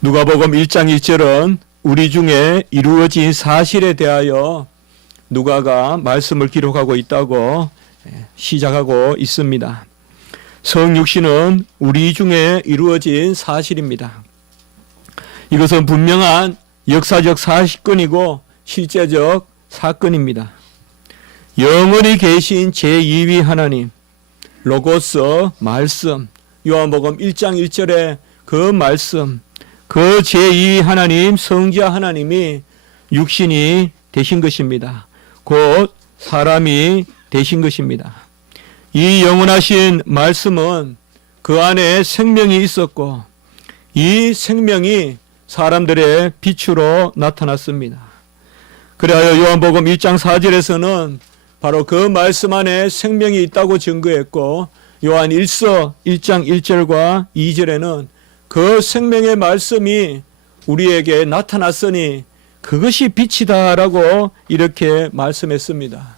누가복음 1장 1절은 우리 중에 이루어진 사실에 대하여 누가가 말씀을 기록하고 있다고 시작하고 있습니다. 성육신은 우리 중에 이루어진 사실입니다. 이것은 분명한 역사적 사건이고 실제적 사건입니다. 영원히 계신 제2위 하나님, 로고스 말씀, 요한복음 1장 1절에 그 말씀, 그 제2위 하나님, 성자 하나님이 육신이 되신 것입니다. 곧 사람이 되신 것입니다. 이 영원하신 말씀은 그 안에 생명이 있었고 이 생명이 사람들의 빛으로 나타났습니다. 그래야 요한복음 1장 4절에서는 바로 그 말씀 안에 생명이 있다고 증거했고 요한 1서 1장 1절과 2절에는 그 생명의 말씀이 우리에게 나타났으니 그것이 빛이다라고 이렇게 말씀했습니다.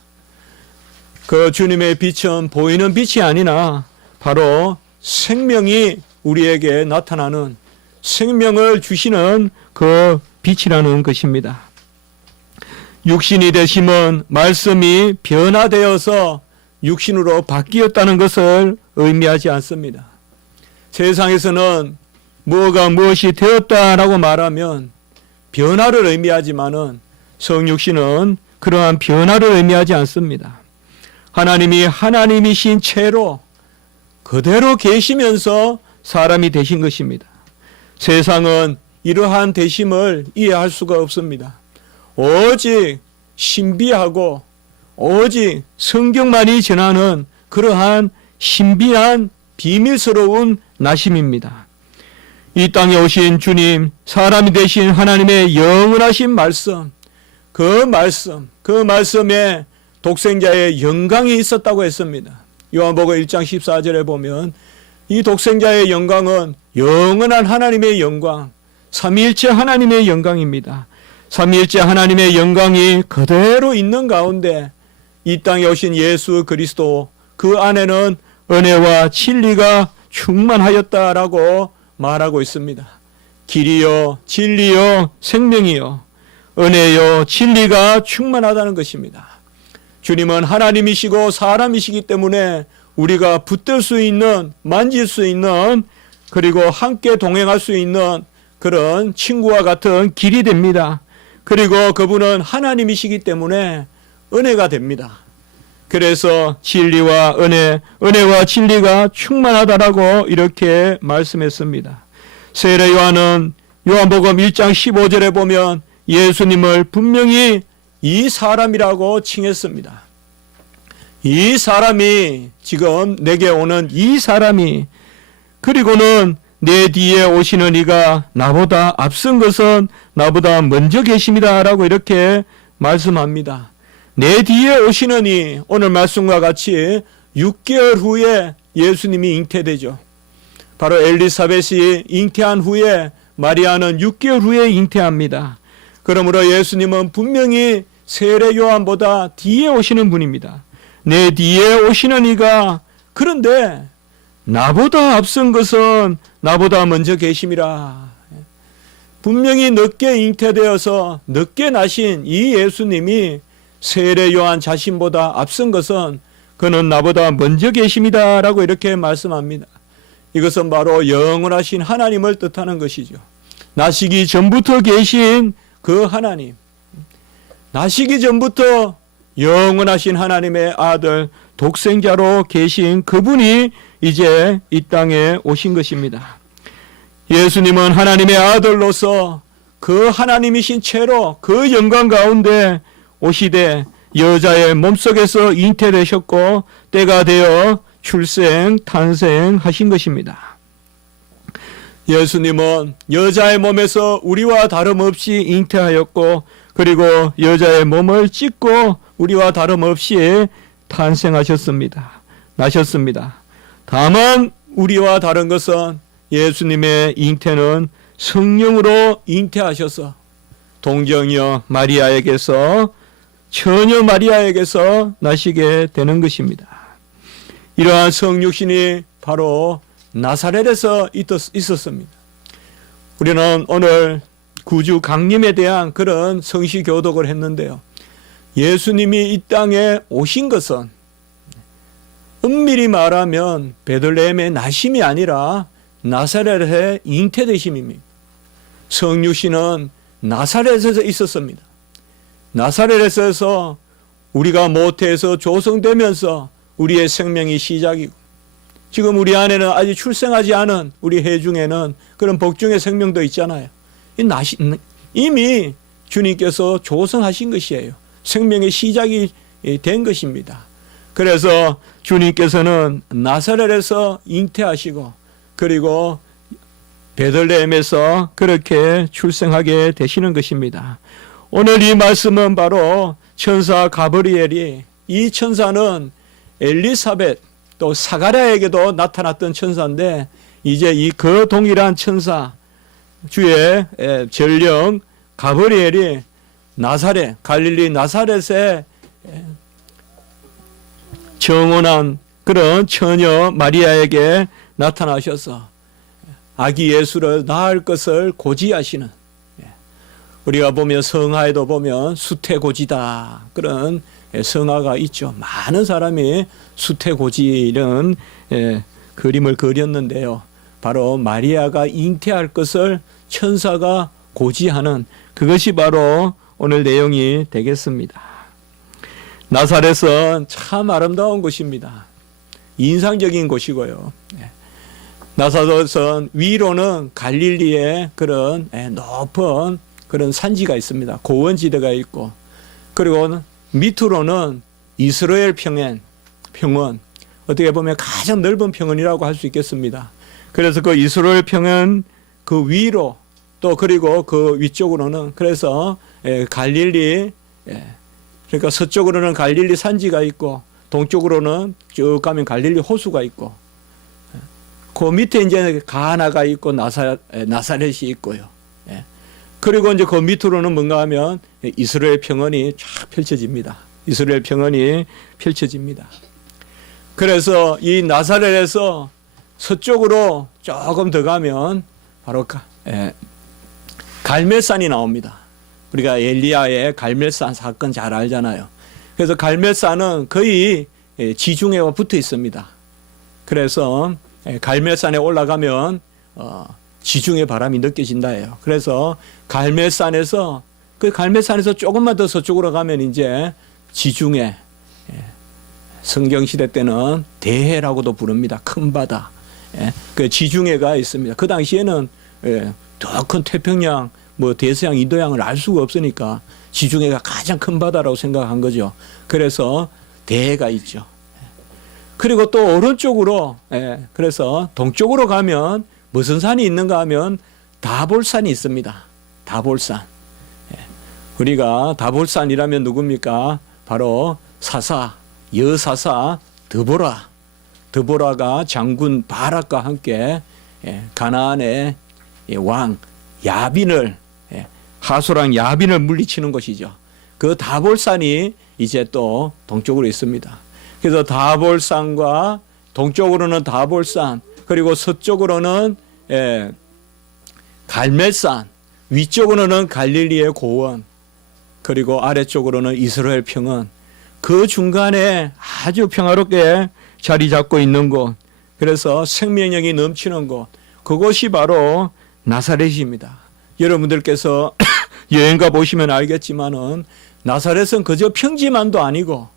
그 주님의 빛은 보이는 빛이 아니나 바로 생명이 우리에게 나타나는 생명을 주시는 그 빛이라는 것입니다. 육신이 되심은 말씀이 변화되어서 육신으로 바뀌었다는 것을 의미하지 않습니다. 세상에서는 무엇이 되었다라고 말하면 변화를 의미하지만은 성육신은 그러한 변화를 의미하지 않습니다. 하나님이 하나님이신 채로 그대로 계시면서 사람이 되신 것입니다. 세상은 이러한 되심을 이해할 수가 없습니다. 오직 신비하고 오직 성경만이 전하는 그러한 신비한 비밀스러운 나심입니다. 이 땅에 오신 주님, 사람이 되신 하나님의 영원하신 말씀, 그 말씀에 독생자의 영광이 있었다고 했습니다. 요한복음 1장 14절에 보면 이 독생자의 영광은 영원한 하나님의 영광, 삼위일체 하나님의 영광입니다. 삼위일체 하나님의 영광이 그대로 있는 가운데 이 땅에 오신 예수 그리스도, 그 안에는 은혜와 진리가 충만하였다라고 말하고 있습니다. 길이요, 진리요, 생명이요, 은혜요, 진리가 충만하다는 것입니다. 주님은 하나님이시고 사람이시기 때문에 우리가 붙들 수 있는, 만질 수 있는, 그리고 함께 동행할 수 있는 그런 친구와 같은 길이 됩니다. 그리고 그분은 하나님이시기 때문에 은혜가 됩니다. 그래서 진리와 은혜와 진리가 충만하다라고 이렇게 말씀했습니다. 세례 요한은 요한복음 1장 15절에 보면 예수님을 분명히 이 사람이라고 칭했습니다. 이 사람이, 지금 내게 오는 이 사람이, 그리고는 내 뒤에 오시는 이가 나보다 앞선 것은 나보다 먼저 계십니다 라고 이렇게 말씀합니다. 내 뒤에 오시는 이, 오늘 말씀과 같이 6개월 후에 예수님이 잉태되죠. 바로 엘리사벳이 잉태한 후에 마리아는 6개월 후에 잉태합니다. 그러므로 예수님은 분명히 세례 요한보다 뒤에 오시는 분입니다. 내 뒤에 오시는 이가, 그런데 나보다 앞선 것은 나보다 먼저 계심이라. 분명히 늦게 잉태되어서 늦게 나신 이 예수님이 세례 요한 자신보다 앞선 것은 그는 나보다 먼저 계십니다 라고 이렇게 말씀합니다. 이것은 바로 영원하신 하나님을 뜻하는 것이죠. 나시기 전부터 계신 그 하나님, 나시기 전부터 영원하신 하나님의 아들 독생자로 계신 그분이 이제 이 땅에 오신 것입니다. 예수님은 하나님의 아들로서 그 하나님이신 채로 그 영광 가운데 오시되 여자의 몸속에서 잉태되셨고 때가 되어 탄생하신 것입니다. 예수님은 여자의 몸에서 우리와 다름없이 잉태하였고 그리고 여자의 몸을 찢고 우리와 다름없이 탄생하셨습니다. 나셨습니다. 다만 우리와 다른 것은 예수님의 잉태는 성령으로 잉태하셔서 동정녀 마리아에게서, 처녀 마리아에게서 나시게 되는 것입니다. 이러한 성육신이 바로 나사렛에서 있었습니다. 우리는 오늘 구주 강림에 대한 그런 성시 교독을 했는데요. 예수님이 이 땅에 오신 것은 엄밀히 말하면 베들레헴의 나심이 아니라 나사렛의 잉태되심입니다. 성육신은 나사렛에서 있었습니다. 나사렛에서 우리가 모태에서 조성되면서 우리의 생명이 시작이고, 지금 우리 안에는 아직 출생하지 않은 우리 해중에는 그런 복중의 생명도 있잖아요. 이미 주님께서 조성하신 것이에요. 생명의 시작이 된 것입니다. 그래서 주님께서는 나사렛에서 잉태하시고, 그리고 베들레헴에서 그렇게 출생하게 되시는 것입니다. 오늘 이 말씀은 바로 천사 가브리엘이, 이 천사는 엘리사벳 또 사가랴에게도 나타났던 천사인데, 이제 이 그 동일한 천사 주의 전령 가브리엘이 나사렛, 갈릴리 나사렛에 정혼한 그런 처녀 마리아에게 나타나셔서 아기 예수를 낳을 것을 고지하시는, 우리가 보면 성하에도 보면 수태고지다 그런 성하가 있죠. 많은 사람이 수태고지 이런 그림을 그렸는데요. 바로 마리아가 잉태할 것을 천사가 고지하는 그것이 바로 오늘 내용이 되겠습니다. 나사렛은 참 아름다운 곳입니다. 인상적인 곳이고요. 나사렛은 위로는 갈릴리의 그런 높은 그런 산지가 있습니다. 고원지대가 있고, 그리고 밑으로는 이스라엘 평원, 어떻게 보면 가장 넓은 평원이라고 할 수 있겠습니다. 그래서 그 이스라엘 평원 그 위로, 또 그리고 그 위쪽으로는 그래서 갈릴리, 그러니까 서쪽으로는 갈릴리 산지가 있고, 동쪽으로는 쭉 가면 갈릴리 호수가 있고, 그 밑에 이제 가나가 있고 나사렛이 있고요. 그리고 이제 그 밑으로는 뭔가 하면 이스라엘 평원이 쫙 펼쳐집니다. 이스라엘 평원이 펼쳐집니다. 그래서 이 나사렛에서 서쪽으로 조금 더 가면 바로 갈멜산이 나옵니다. 우리가 엘리야의 갈멜산 사건 잘 알잖아요. 그래서 갈멜산은 거의 지중해와 붙어 있습니다. 그래서 갈멜산에 올라가면 지중해 바람이 느껴진다예요. 그래서 갈멜산에서 조금만 더 서쪽으로 가면 이제 지중해, 성경 시대 때는 대해라고도 부릅니다. 큰 바다. 그 지중해가 있습니다. 그 당시에는 더 큰 태평양, 대서양, 인도양을 알 수가 없으니까 지중해가 가장 큰 바다라고 생각한 거죠. 그래서 대해가 있죠. 그리고 또 오른쪽으로, 그래서 동쪽으로 가면 무슨 산이 있는가 하면 다볼산이 있습니다. 다볼산. 우리가 다볼산이라면 누굽니까? 바로 여사사 드보라가 장군 바락과 함께 가나안의 왕 야빈을, 하소랑 야빈을 물리치는 것이죠. 그 다볼산이 이제 또 동쪽으로 있습니다. 그래서 다볼산과 동쪽으로는 다볼산, 그리고 서쪽으로는 갈멜산, 위쪽으로는 갈릴리의 고원, 그리고 아래쪽으로는 이스라엘 평원, 그 중간에 아주 평화롭게 자리 잡고 있는 곳, 그래서 생명력이 넘치는 곳, 그곳이 바로 나사렛입니다. 여러분들께서 여행가 보시면 알겠지만은 나사렛은 그저 평지만도 아니고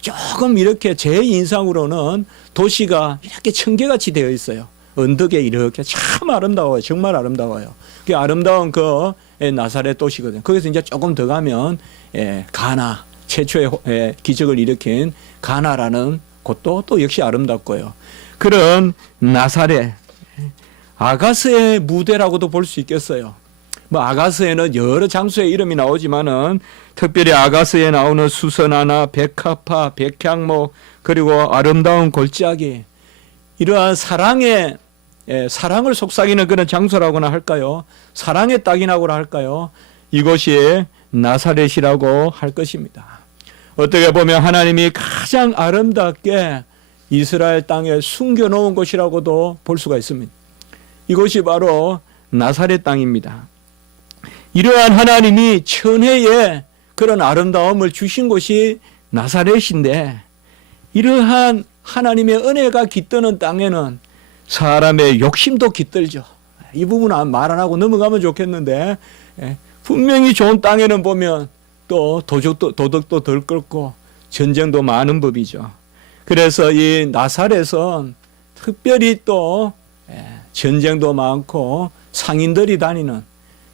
조금 이렇게 제 인상으로는 도시가 이렇게 청계같이 되어 있어요. 언덕에 이렇게 참 아름다워요. 정말 아름다워요. 그 아름다운 그 나사렛 도시거든요. 거기서 이제 조금 더 가면 가나, 최초의 기적을 일으킨 가나라는 곳도 또 역시 아름답고요. 그런 나사렛, 아가스의 무대라고도 볼 수 있겠어요. 아가스에는 여러 장소의 이름이 나오지만은 특별히 아가스에 나오는 수선화나 백합화, 백향목, 그리고 아름다운 골짜기, 이러한 사랑을 속삭이는 그런 장소라고나 할까요? 사랑의 땅이라고나 할까요? 이곳이 나사렛이라고 할 것입니다. 어떻게 보면 하나님이 가장 아름답게 이스라엘 땅에 숨겨놓은 곳이라고도 볼 수가 있습니다. 이곳이 바로 나사렛 땅입니다. 이러한 하나님이 천혜의 그런 아름다움을 주신 곳이 나사렛인데, 이러한 하나님의 은혜가 깃드는 땅에는 사람의 욕심도 깃들죠. 이 부분은 말 안 하고 넘어가면 좋겠는데, 분명히 좋은 땅에는 보면 또 도덕도 덜 끓고 전쟁도 많은 법이죠. 그래서 이 나사렛은 특별히 또 전쟁도 많고 상인들이 다니는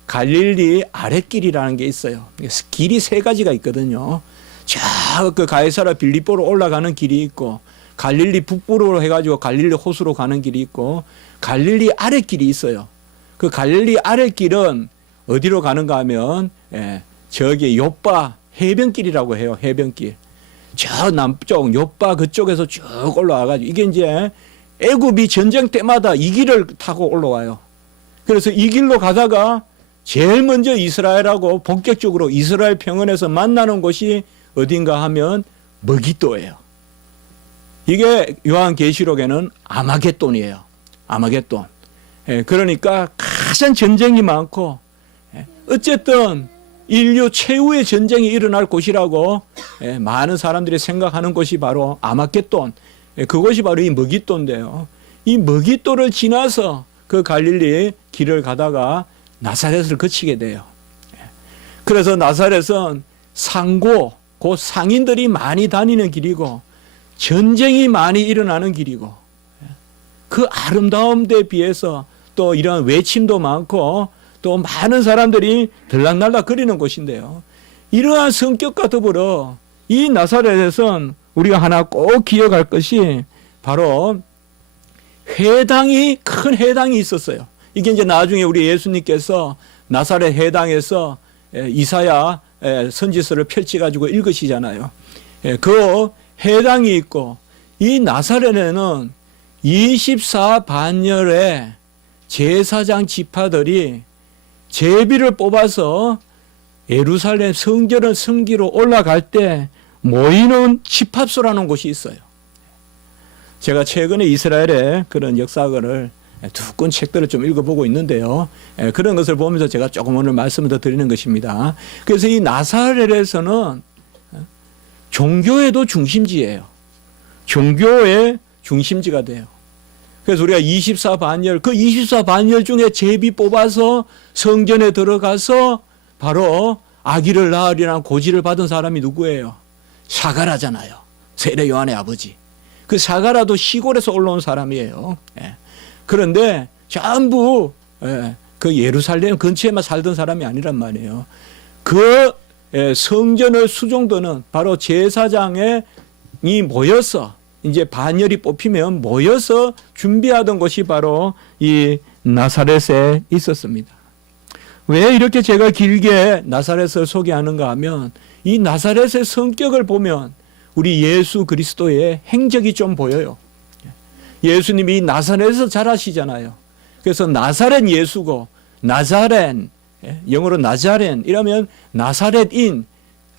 갈릴리 아랫길이라는 게 있어요. 길이 세 가지가 있거든요. 저 그 가이사라 빌립보로 올라가는 길이 있고, 갈릴리 북부로 해가지고 갈릴리 호수로 가는 길이 있고, 갈릴리 아랫길이 있어요. 그 갈릴리 아랫길은 어디로 가는가 하면 저기 요빠 해변길이라고 해요. 해변길. 저 남쪽 요빠 그쪽에서 쭉 올라와가지고, 이게 이제 애굽이 전쟁 때마다 이 길을 타고 올라와요. 그래서 이 길로 가다가 제일 먼저 이스라엘하고 본격적으로 이스라엘 평원에서 만나는 곳이 어딘가 하면 머깃도예요. 이게 요한계시록에는 아마겟돈이에요. 아마겟돈. 그러니까 가장 전쟁이 많고, 어쨌든 인류 최후의 전쟁이 일어날 곳이라고 많은 사람들이 생각하는 곳이 바로 아마겟돈. 그곳이 바로 이 머깃도인데요. 이 머깃도를 지나서 그 갈릴리 길을 가다가 나사렛을 거치게 돼요. 그래서 나사렛은 상고, 곧 상인들이 많이 다니는 길이고, 전쟁이 많이 일어나는 길이고, 그 아름다움에 비해서 또 이런 외침도 많고 또 많은 사람들이 들락날락 거리는 곳인데요. 이러한 성격과 더불어 이 나사렛에선 우리가 하나 꼭 기억할 것이 바로 회당이, 큰 회당이 있었어요. 이게 이제 나중에 우리 예수님께서 나사렛 회당에서 이사야 선지서를 펼쳐가지고 읽으시잖아요. 그 회당이 있고, 이 나사렛에는 24반열의 제사장 지파들이 제비를 뽑아서 예루살렘 성전을 섬기러 올라갈 때 모이는 집합소라는 곳이 있어요. 제가 최근에 이스라엘의 그런 역사를 두 권 책들을 좀 읽어보고 있는데요. 그런 것을 보면서 제가 조금 오늘 말씀을 더 드리는 것입니다. 그래서 이 나사렛에서는 종교에도 중심지예요. 종교의 중심지가 돼요. 그래서 우리가 24반열, 그 24반열 중에 제비 뽑아서 성전에 들어가서 바로 아기를 낳으리라는 고지를 받은 사람이 누구예요? 사가라잖아요. 세례 요한의 아버지. 그 사가라도 시골에서 올라온 사람이에요. 그런데 전부 그 예루살렘 근처에만 살던 사람이 아니란 말이에요. 그 성전을 수종도는 바로 제사장이 모여서 이제 반열이 뽑히면 모여서 준비하던 곳이 바로 이 나사렛에 있었습니다. 왜 이렇게 제가 길게 나사렛을 소개하는가 하면, 이 나사렛의 성격을 보면 우리 예수 그리스도의 행적이 좀 보여요. 예수님이 나사렛에서 자라시잖아요. 그래서 나사렛 예수고, 나자렌, 영어로 나자렌 이러면 나사렛인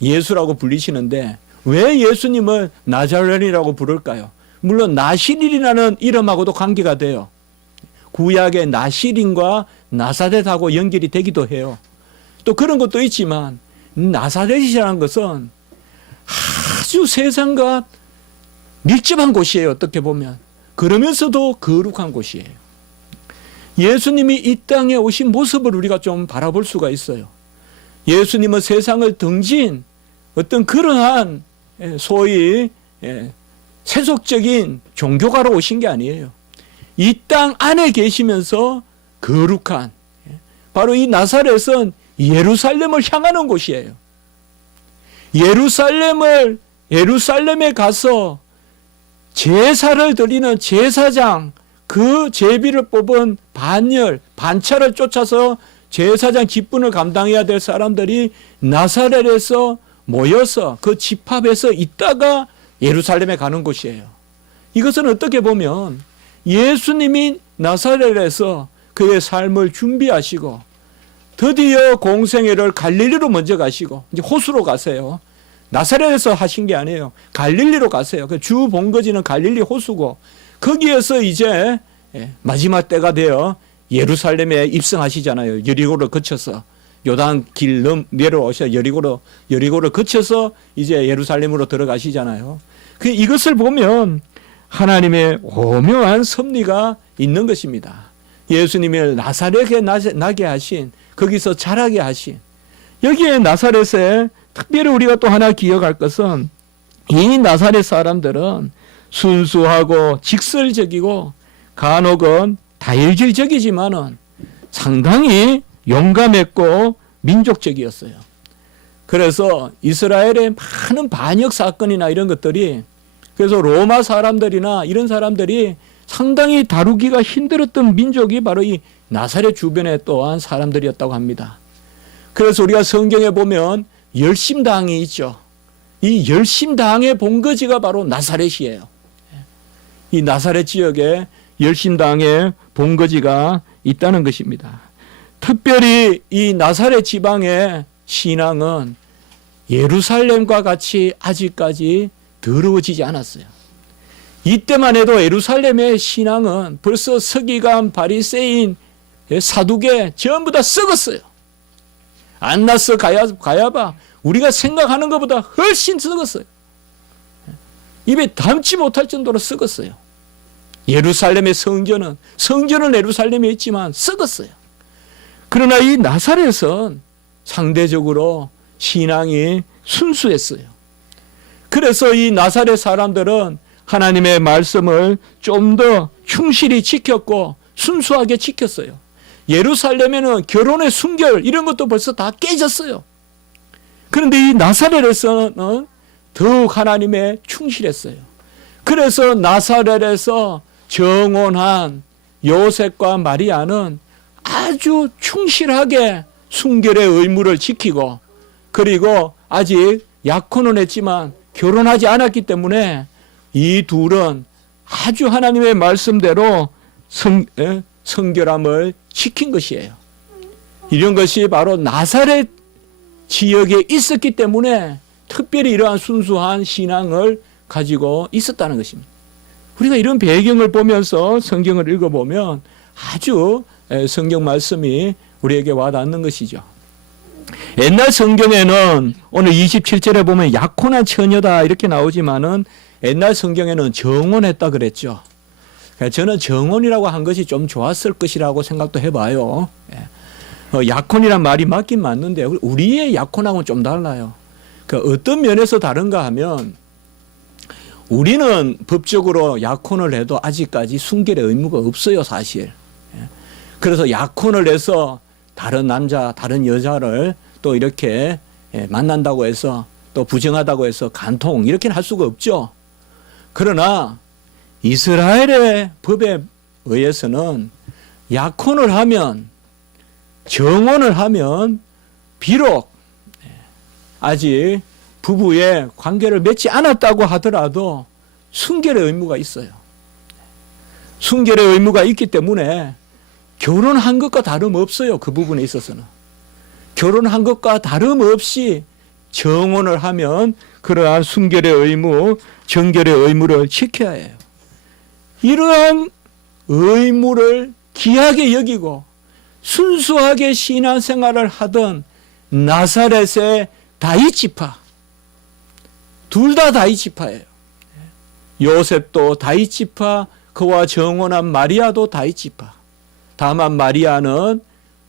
예수라고 불리시는데, 왜 예수님을 나자렌이라고 부를까요? 물론 나시린이라는 이름하고도 관계가 돼요. 구약의 나시린과 나사렛하고 연결이 되기도 해요. 또 그런 것도 있지만, 나사렛이라는 것은 아주 세상과 밀접한 곳이에요. 어떻게 보면. 그러면서도 거룩한 곳이에요. 예수님이 이 땅에 오신 모습을 우리가 좀 바라볼 수가 있어요. 예수님은 세상을 등진 어떤 그러한 소위 세속적인 종교가로 오신 게 아니에요. 이 땅 안에 계시면서 거룩한, 바로 이 나사렛은 예루살렘을 향하는 곳이에요. 예루살렘에 가서 제사를 드리는 제사장, 그 제비를 뽑은 반차를 쫓아서 제사장 직분을 감당해야 될 사람들이 나사렛에서 모여서 그 집합에서 있다가 예루살렘에 가는 곳이에요. 이것은 어떻게 보면 예수님이 나사렛에서 그의 삶을 준비하시고 드디어 공생애를 갈릴리로 먼저 가시고 이제 호수로 가세요. 나사렛에서 하신 게 아니에요. 갈릴리로 가세요. 주 본거지는 갈릴리 호수고, 거기에서 이제 마지막 때가 되어 예루살렘에 입성하시잖아요. 여리고를 거쳐서 요단 길 내려오셔 여리고를 거쳐서 이제 예루살렘으로 들어가시잖아요. 이것을 보면 하나님의 오묘한 섭리가 있는 것입니다. 예수님을 나사렛에 나게 하신, 거기서 자라게 하신, 여기에 나사렛에 특별히 우리가 또 하나 기억할 것은 이 나사렛 사람들은 순수하고 직설적이고 간혹은 다혈질적이지만은 상당히 용감했고 민족적이었어요. 그래서 이스라엘의 많은 반역 사건이나 이런 것들이, 그래서 로마 사람들이나 이런 사람들이 상당히 다루기가 힘들었던 민족이 바로 이 나사렛 주변에 또한 사람들이었다고 합니다. 그래서 우리가 성경에 보면 열심당이 있죠. 이 열심당의 본거지가 바로 나사렛이에요. 이 나사렛 지역에 열심당의 본거지가 있다는 것입니다. 특별히 이 나사렛 지방의 신앙은 예루살렘과 같이 아직까지 더러워지지 않았어요. 이때만 해도 예루살렘의 신앙은 벌써 서기관, 바리새인, 사두개 전부 다 썩었어요. 안나스, 가야바, 우리가 생각하는 것보다 훨씬 썩었어요. 입에 담지 못할 정도로 썩었어요. 예루살렘의 성전은 예루살렘에 있지만 썩었어요. 그러나 이 나사렛은 상대적으로 신앙이 순수했어요. 그래서 이 나사렛 사람들은 하나님의 말씀을 좀 더 충실히 지켰고 순수하게 지켰어요. 예루살렘에는 결혼의 순결 이런 것도 벌써 다 깨졌어요. 그런데 이 나사렛에서는 더욱 하나님에 충실했어요. 그래서 나사렛에서 정혼한 요셉과 마리아는 아주 충실하게 순결의 의무를 지키고, 그리고 아직 약혼은 했지만 결혼하지 않았기 때문에 이 둘은 아주 하나님의 말씀대로 성결함을 지킨 것이에요. 이런 것이 바로 나사렛 지역에 있었기 때문에 특별히 이러한 순수한 신앙을 가지고 있었다는 것입니다. 우리가 이런 배경을 보면서 성경을 읽어보면 아주 성경 말씀이 우리에게 와닿는 것이죠. 옛날 성경에는 오늘 27절에 보면 약혼한 처녀다 이렇게 나오지만은 옛날 성경에는 정혼했다 그랬죠. 저는 정혼이라고 한 것이 좀 좋았을 것이라고 생각도 해봐요. 약혼이란 말이 맞긴 맞는데 우리의 약혼하고는 좀 달라요. 어떤 면에서 다른가 하면 우리는 법적으로 약혼을 해도 아직까지 순결의 의무가 없어요, 사실. 그래서 약혼을 해서 다른 남자, 다른 여자를 또 이렇게 만난다고 해서 또 부정하다고 해서 간통 이렇게는 할 수가 없죠. 그러나 이스라엘의 법에 의해서는 약혼을 하면, 정혼을 하면 비록 아직 부부의 관계를 맺지 않았다고 하더라도 순결의 의무가 있어요. 순결의 의무가 있기 때문에 결혼한 것과 다름없어요. 그 부분에 있어서는. 결혼한 것과 다름없이 정혼을 하면 그러한 순결의 의무, 정결의 의무를 지켜야 해요. 이러한 의무를 귀하게 여기고 순수하게 신앙생활을 하던 나사렛의 다윗지파, 둘 다 다윗지파예요. 요셉도 다윗지파, 그와 정혼한 마리아도 다윗지파. 다만 마리아는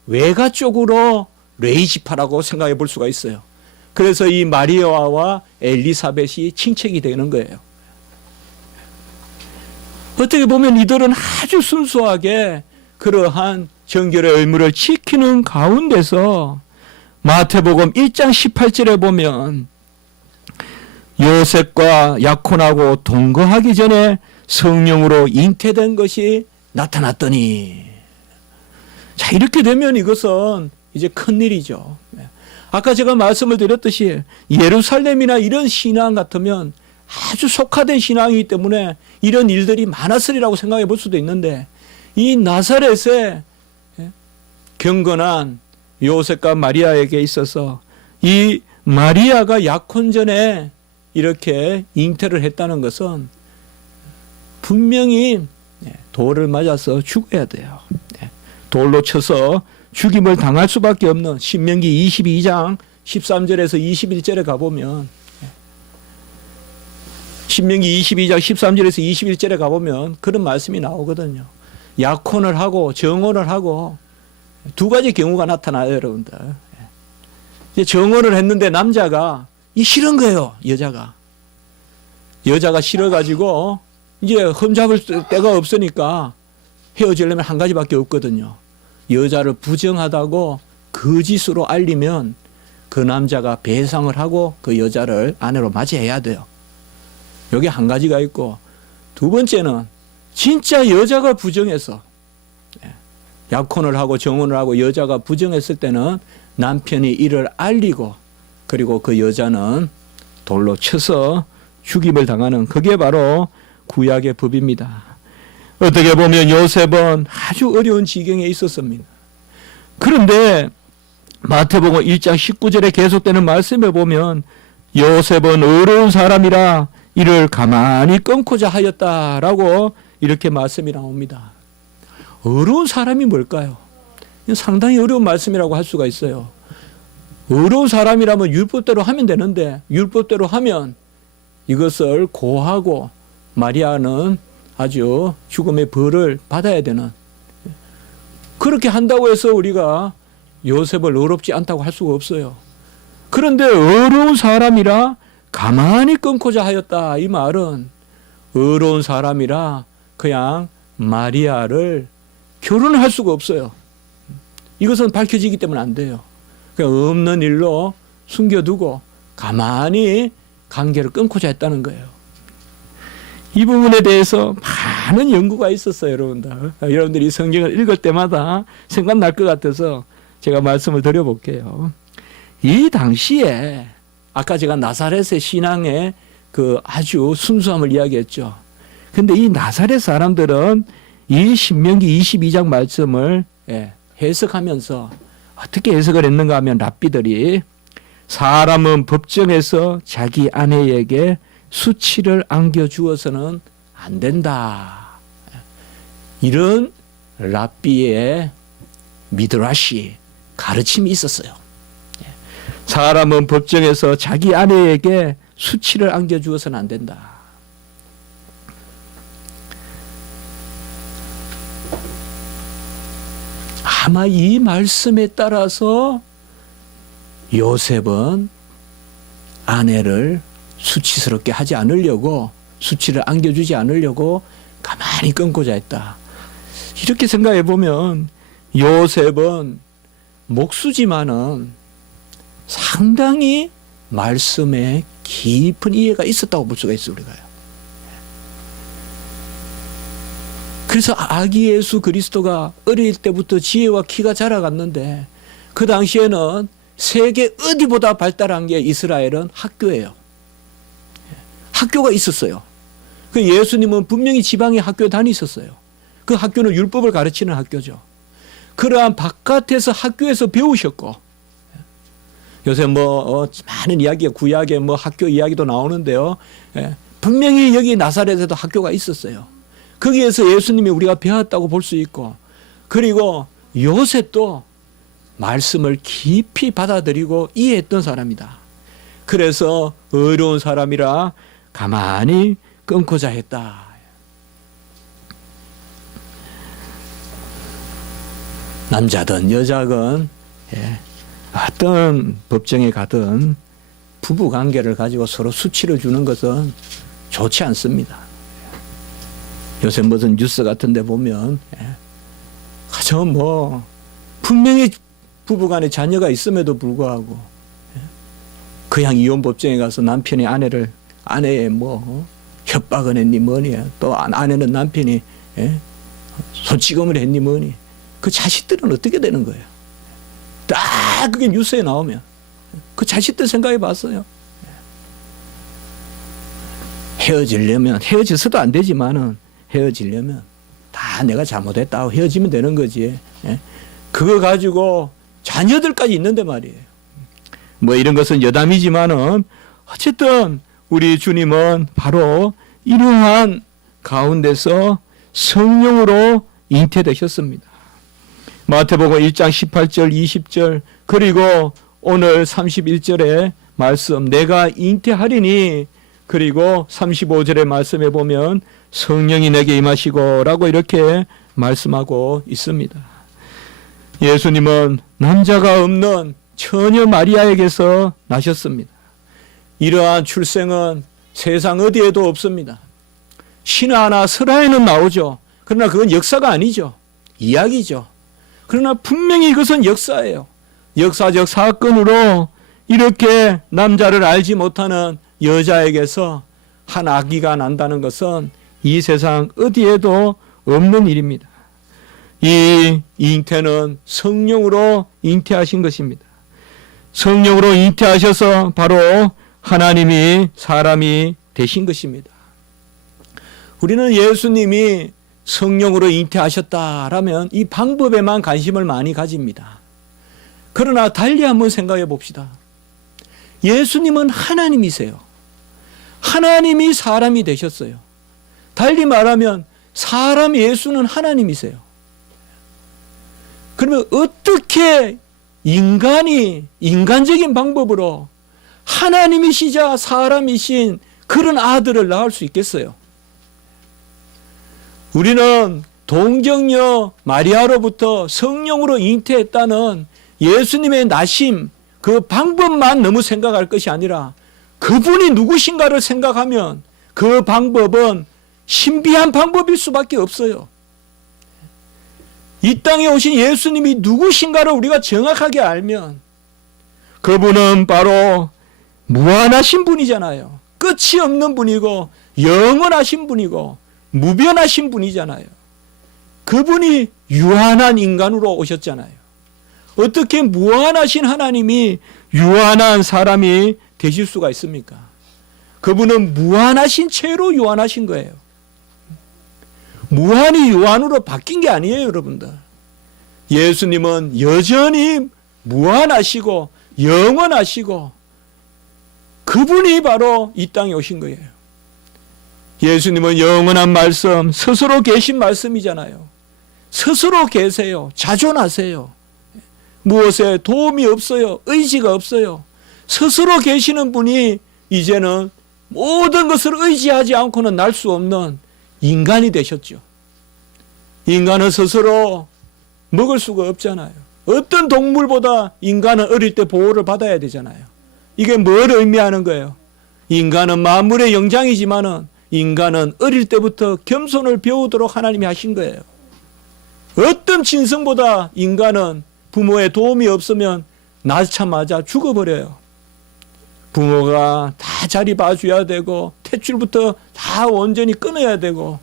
외가 쪽으로 레위지파라고 생각해 볼 수가 있어요. 그래서 이 마리아와 엘리사벳이 친척이 되는 거예요. 어떻게 보면 이들은 아주 순수하게 그러한 정결의 의무를 지키는 가운데서 마태복음 1장 18절에 보면 요셉과 약혼하고 동거하기 전에 성령으로 잉태된 것이 나타났더니, 자, 이렇게 되면 이것은 이제 큰일이죠. 아까 제가 말씀을 드렸듯이 예루살렘이나 이런 신앙 같으면 아주 속화된 신앙이기 때문에 이런 일들이 많았으리라고 생각해 볼 수도 있는데, 이 나사렛에 경건한 요셉과 마리아에게 있어서 이 마리아가 약혼 전에 이렇게 잉태를 했다는 것은 분명히 돌을 맞아서 죽어야 돼요. 돌로 쳐서 죽임을 당할 수밖에 없는 신명기 22장 13절에서 21절에 가보면 신명기 22장 13절에서 21절에 가보면 그런 말씀이 나오거든요. 약혼을 하고 정혼을 하고 두 가지 경우가 나타나요, 여러분들. 이제 정혼을 했는데 남자가 싫은 거예요, 여자가. 여자가 싫어가지고 이제 흠잡을 데가 없으니까 헤어지려면 한 가지밖에 없거든요. 여자를 부정하다고 거짓으로 알리면 그 남자가 배상을 하고 그 여자를 아내로 맞이해야 돼요. 여기 한 가지가 있고, 두 번째는 진짜 여자가 부정해서 약혼을 하고 정혼을 하고 여자가 부정했을 때는 남편이 이를 알리고 그리고 그 여자는 돌로 쳐서 죽임을 당하는, 그게 바로 구약의 법입니다. 어떻게 보면 요셉은 아주 어려운 지경에 있었습니다. 그런데 마태복음 1장 19절에 계속되는 말씀에 보면 요셉은 어려운 사람이라 이를 가만히 끊고자 하였다라고 이렇게 말씀이 나옵니다. 어려운 사람이 뭘까요? 상당히 어려운 말씀이라고 할 수가 있어요. 어려운 사람이라면 율법대로 하면 되는데 율법대로 하면 이것을 고하고 마리아는 아주 죽음의 벌을 받아야 되는, 그렇게 한다고 해서 우리가 요셉을 어렵지 않다고 할 수가 없어요. 그런데 어려운 사람이라 가만히 끊고자 하였다, 이 말은 어려운 사람이라 그냥 마리아를 결혼할 수가 없어요. 이것은 밝혀지기 때문에 안 돼요. 그냥 없는 일로 숨겨두고 가만히 관계를 끊고자 했다는 거예요. 이 부분에 대해서 많은 연구가 있었어요, 여러분들. 여러분들이 성경을 읽을 때마다 생각날 것 같아서 제가 말씀을 드려볼게요. 이 당시에 아까 제가 나사렛의 신앙의 그 아주 순수함을 이야기했죠. 근데 이 나사렛 사람들은 이 신명기 22장 말씀을 해석하면서 어떻게 해석을 했는가 하면 랍비들이 사람은 법정에서 자기 아내에게 수치를 안겨주어서는 안 된다, 이런 랍비의 미드라시 가르침이 있었어요. 사람은 법정에서 자기 아내에게 수치를 안겨주어서는 안 된다. 아마 이 말씀에 따라서 요셉은 아내를 수치스럽게 하지 않으려고, 수치를 안겨주지 않으려고 가만히 끊고자 했다. 이렇게 생각해 보면 요셉은 목수지만은 상당히 말씀에 깊은 이해가 있었다고 볼 수가 있어요, 우리가요. 그래서 아기 예수 그리스도가 어릴 때부터 지혜와 키가 자라갔는데 그 당시에는 세계 어디보다 발달한 게 이스라엘은 학교예요. 학교가 있었어요. 그 예수님은 분명히 지방의 학교에 다니셨어요. 그 학교는 율법을 가르치는 학교죠. 그러한 바깥에서 학교에서 배우셨고, 요새 많은 이야기가 구약에 학교 이야기도 나오는데요. 분명히 여기 나사렛에도 학교가 있었어요. 거기에서 예수님이 우리가 배웠다고 볼 수 있고, 그리고 요셉도 말씀을 깊이 받아들이고 이해했던 사람이다. 그래서 어려운 사람이라 가만히 끊고자 했다. 남자든 여자든 어떤 법정에 가든 부부 관계를 가지고 서로 수치를 주는 것은 좋지 않습니다. 요새 무슨 뉴스 같은 데 보면 분명히 부부간에 자녀가 있음에도 불구하고 그냥 이혼 법정에 가서 남편이 아내의 협박을 했니 뭐니, 또 아내는 남편이 손찌검을 했니 뭐니, 그 자식들은 어떻게 되는 거예요? 딱 그게 뉴스에 나오면 그 자식들 생각해 봤어요. 헤어져서도 안 되지만은 헤어지려면 다 내가 잘못했다 하고 헤어지면 되는 거지. 그거 가지고 자녀들까지 있는데 말이에요. 이런 것은 여담이지만은 어쨌든 우리 주님은 바로 이러한 가운데서 성령으로 잉태되셨습니다. 마태복음 1장 18절 20절 그리고 오늘 31절의 말씀 내가 잉태하리니 그리고 35절의 말씀에 보면 성령이 내게 임하시고 라고 이렇게 말씀하고 있습니다. 예수님은 남자가 없는 처녀 마리아에게서 나셨습니다. 이러한 출생은 세상 어디에도 없습니다. 신화나 설화에는 나오죠. 그러나 그건 역사가 아니죠. 이야기죠. 그러나 분명히 이것은 역사예요. 역사적 사건으로 이렇게 남자를 알지 못하는 여자에게서 한 아기가 난다는 것은 이 세상 어디에도 없는 일입니다. 이 잉태는 성령으로 잉태하신 것입니다. 성령으로 잉태하셔서 바로 하나님이 사람이 되신 것입니다. 우리는 예수님이 성령으로 잉태하셨다라면 이 방법에만 관심을 많이 가집니다. 그러나 달리 한번 생각해 봅시다. 예수님은 하나님이세요. 하나님이 사람이 되셨어요. 달리 말하면 사람 예수는 하나님이세요. 그러면 어떻게 인간적인 방법으로 하나님이시자 사람이신 그런 아들을 낳을 수 있겠어요? 우리는 동정녀 마리아로부터 성령으로 잉태했다는 예수님의 나심 그 방법만 너무 생각할 것이 아니라 그분이 누구신가를 생각하면 그 방법은 신비한 방법일 수밖에 없어요. 이 땅에 오신 예수님이 누구신가를 우리가 정확하게 알면 그분은 바로 무한하신 분이잖아요. 끝이 없는 분이고 영원하신 분이고 무변하신 분이잖아요. 그분이 유한한 인간으로 오셨잖아요. 어떻게 무한하신 하나님이 유한한 사람이 되실 수가 있습니까? 그분은 무한하신 채로 유한하신 거예요. 무한이 유한으로 바뀐 게 아니에요, 여러분들. 예수님은 여전히 무한하시고 영원하시고 그분이 바로 이 땅에 오신 거예요. 예수님은 영원한 말씀, 스스로 계신 말씀이잖아요. 스스로 계세요. 자존하세요. 무엇에 도움이 없어요. 의지가 없어요. 스스로 계시는 분이 이제는 모든 것을 의지하지 않고는 날 수 없는 인간이 되셨죠. 인간은 스스로 먹을 수가 없잖아요. 어떤 동물보다 인간은 어릴 때 보호를 받아야 되잖아요. 이게 뭘 의미하는 거예요? 인간은 만물의 영장이지만은 인간은 어릴 때부터 겸손을 배우도록 하나님이 하신 거예요. 어떤 짐승보다 인간은 부모의 도움이 없으면 낳자마자 죽어버려요. 부모가 다 자리 봐줘야 되고 탯줄부터 다 온전히 끊어야 되고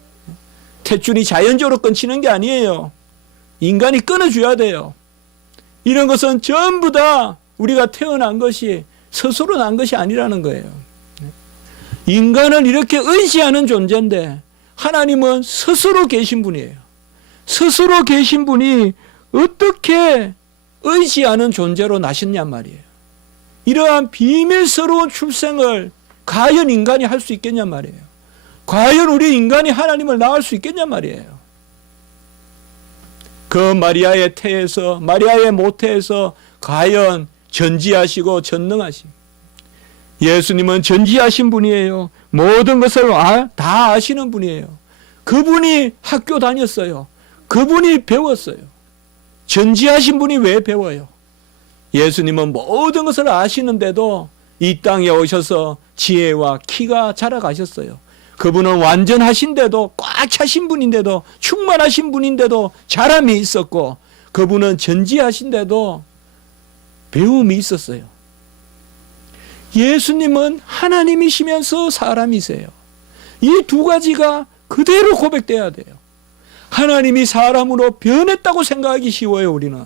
탯줄이 자연적으로 끊치는 게 아니에요. 인간이 끊어줘야 돼요. 이런 것은 전부 다 우리가 태어난 것이 스스로 난 것이 아니라는 거예요. 인간은 이렇게 의지하는 존재인데 하나님은 스스로 계신 분이에요. 스스로 계신 분이 어떻게 의지하는 존재로 나셨냔 말이에요. 이러한 비밀스러운 출생을 과연 인간이 할 수 있겠냔 말이에요. 과연 우리 인간이 하나님을 낳을 수 있겠냔 말이에요. 그 마리아의 태에서 마리아의 모태에서 과연 전지하시고 전능하신 예수님은 전지하신 분이에요. 모든 것을 다 아시는 분이에요. 그분이 학교 다녔어요. 그분이 배웠어요. 전지하신 분이 왜 배워요? 예수님은 모든 것을 아시는데도 이 땅에 오셔서 지혜와 키가 자라가셨어요. 그분은 완전하신데도 꽉 차신 분인데도 충만하신 분인데도 자람이 있었고 그분은 전지하신데도 배움이 있었어요. 예수님은 하나님이시면서 사람이세요. 이 두 가지가 그대로 고백돼야 돼요. 하나님이 사람으로 변했다고 생각하기 쉬워요, 우리는.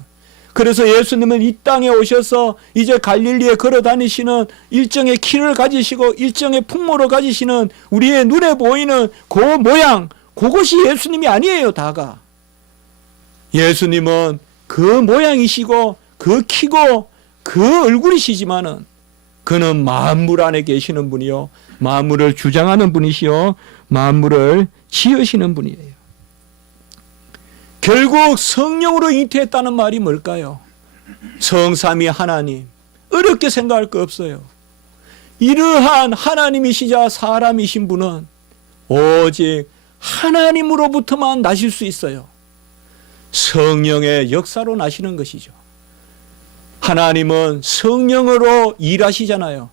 그래서 예수님은 이 땅에 오셔서 이제 갈릴리에 걸어 다니시는 일정의 키를 가지시고 일정의 풍모를 가지시는 우리의 눈에 보이는 그 모양, 그것이 예수님이 아니에요, 다가. 예수님은 그 모양이시고 그 키고 그 얼굴이시지만은 그는 만물 안에 계시는 분이요, 만물을 주장하는 분이시요, 만물을 지으시는 분이에요. 결국 성령으로 잉태했다는 말이 뭘까요? 성삼위 하나님. 어렵게 생각할 거 없어요. 이러한 하나님이시자 사람이신 분은 오직 하나님으로부터만 나실 수 있어요. 성령의 역사로 나시는 것이죠. 하나님은 성령으로 일하시잖아요.